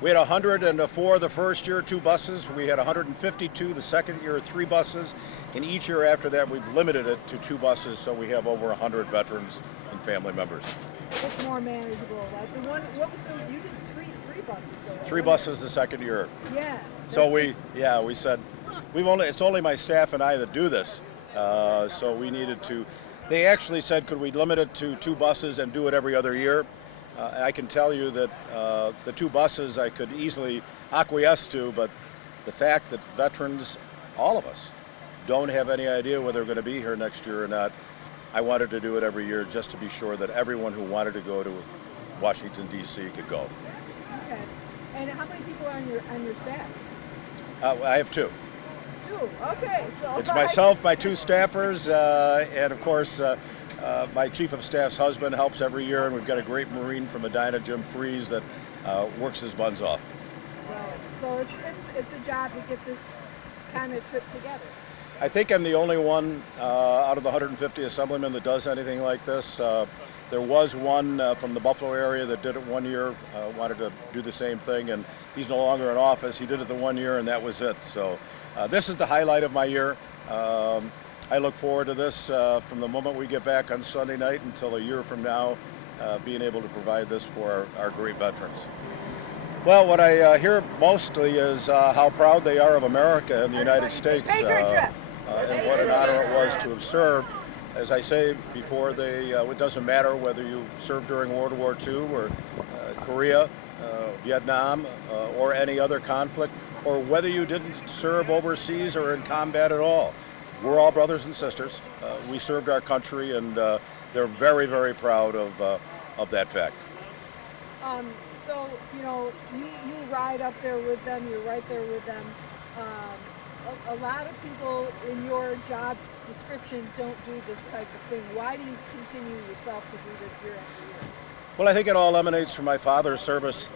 We had 104 the first year, 2 buses. We had 152 the second year, 3 buses. And each year after that, we've limited it to 2 buses, so we have over 100 veterans and family members. It's more manageable. Like the one, what was the, you did three buses. So 3 buses the second year. Yeah. So we said, it's only my staff and I that do this. So we needed to, they actually said, could we limit it to 2 buses and do it every other year? I can tell you that the 2 buses I could easily acquiesce to, but the fact that veterans, all of us, don't have any idea whether they're going to be here next year or not, I wanted to do it every year just to be sure that everyone who wanted to go to Washington, D.C. could go. Okay. And how many people are on your staff? I have 2. 2, okay. So it's myself, my 2 staffers, and of course, my chief of staff's husband helps every year, and we've got a great Marine from Medina, Jim Freeze, that works his buns off. Right. So it's a job to get this kind of trip together. I think I'm the only one out of the 150 assemblymen that does anything like this. There was one from the Buffalo area that did it one year, wanted to do the same thing, and he's no longer in office. He did it the one year, and that was it. So this is the highlight of my year. I look forward to this from the moment we get back on Sunday night until a year from now, being able to provide this for our great veterans. Well, what I hear mostly is how proud they are of America and the United States, and what an honor it was to have served. As I say before, it doesn't matter whether you served during World War II or Korea, Vietnam, or any other conflict, or whether you didn't serve overseas or in combat at all. We're all brothers and sisters. We served our country, and they're very, very proud of that fact. So, you know, you ride up there with them, you're right there with them. A lot of people in your job description don't do this type of thing. Why do you continue yourself to do this year after year? Well, I think it all emanates from my father's service.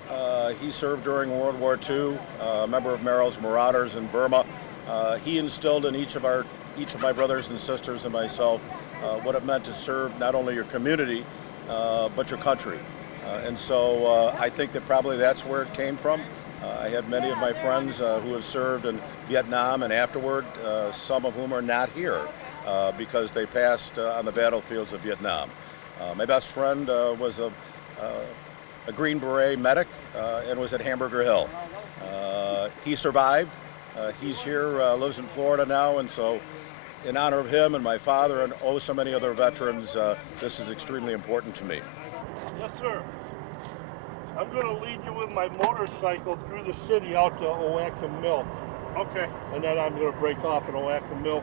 He served during World War II, a member of Merrill's Marauders in Burma. He instilled in each of my brothers and sisters and myself what it meant to serve not only your community, but your country. And so I think that probably that's where it came from. I had many of my friends who have served in Vietnam and afterward, some of whom are not here because they passed on the battlefields of Vietnam. My best friend was a Green Beret medic and was at Hamburger Hill. He survived. He's here, lives in Florida now, and so in honor of him and my father and so many other veterans, this is extremely important to me. Yes, sir. I'm going to lead you with my motorcycle through the city out to Owacam Mill. Okay. And then I'm going to break off at Owacam Mill.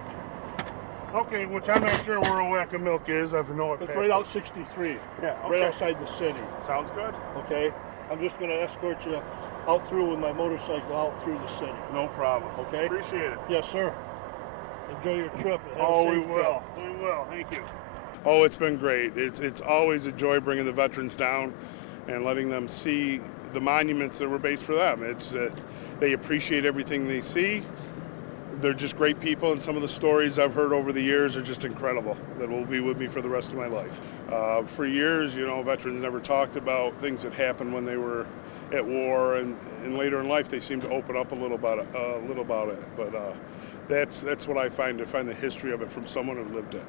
Okay, which I'm not sure where Owacam Milk is. I know it. It's right out 63. Yeah. Okay. Right outside the city. Sounds good. Okay. I'm just going to escort you out through with my motorcycle out through the city. No problem. Okay. Appreciate it. Yes, sir. Enjoy your trip. We will. We will. Thank you. Oh, it's been great. It's always a joy bringing the veterans down and letting them see the monuments that were based for them. They appreciate everything they see. They're just great people, and some of the stories I've heard over the years are just incredible that will be with me for the rest of my life. For years, you know, veterans never talked about things that happened when they were at war, and later in life they seem to open up a little about it. But that's what I find, to find the history of it from someone who lived it.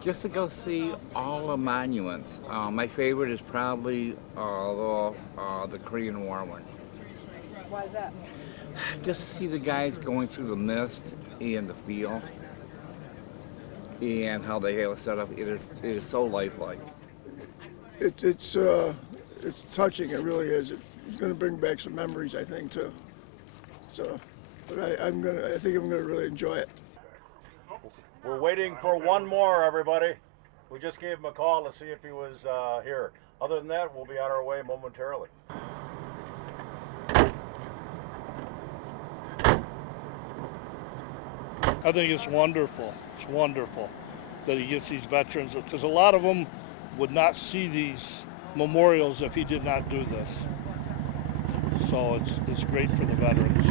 Just to go see all the monuments. My favorite is probably the Korean War one. Why is that? Just to see the guys going through the mist and the field and how they have it set up. It is so lifelike. It's touching. It really is. It's going to bring back some memories, I think, too. So, but I think I'm going to really enjoy it. We're waiting for one more, everybody. We just gave him a call to see if he was here. Other than that, we'll be on our way momentarily. I think it's wonderful. It's wonderful that he gets these veterans, because a lot of them would not see these memorials if he did not do this. So it's great for the veterans.